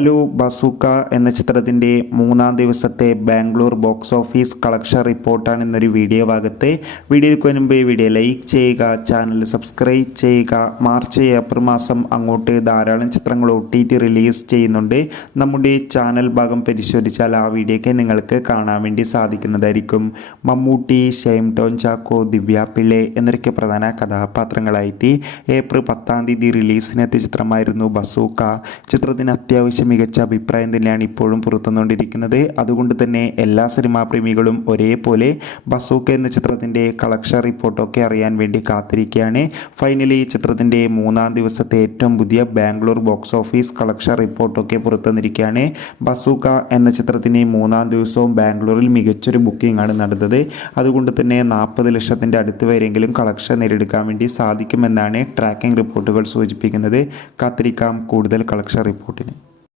Hello bazooka എന്ന ചിത്രത്തിൻ്റെ മൂന്നാം ദിവസത്തെ ബാംഗ്ലൂർ ബോക്സ് ഓഫീസ് കളക്ഷൻ റിപ്പോർട്ടാണ് ഇന്നൊരു വീഡിയോ ഭാഗത്ത്. വീഡിയോയ്ക്ക് മുൻപ് വീഡിയോ ലൈക്ക് ചെയ്യുക, ചാനൽ സബ്സ്ക്രൈബ് ചെയ്യുക. മാർച്ച് ഏപ്രിൽ മാസം അങ്ങോട്ട് ധാരാളം ചിത്രങ്ങൾ OTT റിലീസ് ചെയ്യുന്നുണ്ട്. നമ്മുടെ ചാനൽ ഭാഗം പരിശോധിച്ചാൽ ആ വീഡിയോയ്ക്ക് നിങ്ങൾക്ക് കാണാൻ വേണ്ടി സാധിക്കുന്നതായിരിക്കും. മമ്മൂട്ടി, ഷൈൻ ടോം ചാക്കോ, ദിവ്യ പിള്ളെ എന്നൊക്കെ പ്രധാന കഥാപാത്രങ്ങളായി ഏപ്രിൽ 10-ാം തീയതി റിലീസിനെത്തിയ ചിത്രമായിരുന്നു ബസൂക്ക. ചിത്രത്തിന് അത്യാവശ്യം മികച്ച അഭിപ്രായം തന്നെയാണ് ഇപ്പോഴും പുറത്തുവന്നുകൊണ്ടിരിക്കുന്നത്. അതുകൊണ്ട് തന്നെ എല്ലാ സിനിമാ പ്രേമികളും ഒരേപോലെ ബസൂക്ക എന്ന ചിത്രത്തിൻ്റെ കളക്ഷൻ റിപ്പോർട്ടൊക്കെ അറിയാൻ വേണ്ടി കാത്തിരിക്കുകയാണ്. ഫൈനലി ചിത്രത്തിൻ്റെ മൂന്നാം ദിവസത്തെ ഏറ്റവും പുതിയ ബാംഗ്ലൂർ ബോക്സ് ഓഫീസ് കളക്ഷൻ റിപ്പോർട്ടൊക്കെ പുറത്തുവന്നിരിക്കുകയാണ്. ബസൂക്ക എന്ന ചിത്രത്തിന് മൂന്നാം ദിവസവും ബാംഗ്ലൂരിൽ മികച്ചൊരു ബുക്കിംഗ് ആണ് നടന്നത്. അതുകൊണ്ട് തന്നെ 40 ലക്ഷത്തിൻ്റെ അടുത്ത് വരെയെങ്കിലും കളക്ഷൻ നേടിയെടുക്കാൻ വേണ്ടി സാധിക്കുമെന്നാണ് ട്രാക്കിംഗ് റിപ്പോർട്ടുകൾ സൂചിപ്പിക്കുന്നത്. കാത്തിരിക്കാം കൂടുതൽ കളക്ഷൻ റിപ്പോർട്ടിന്.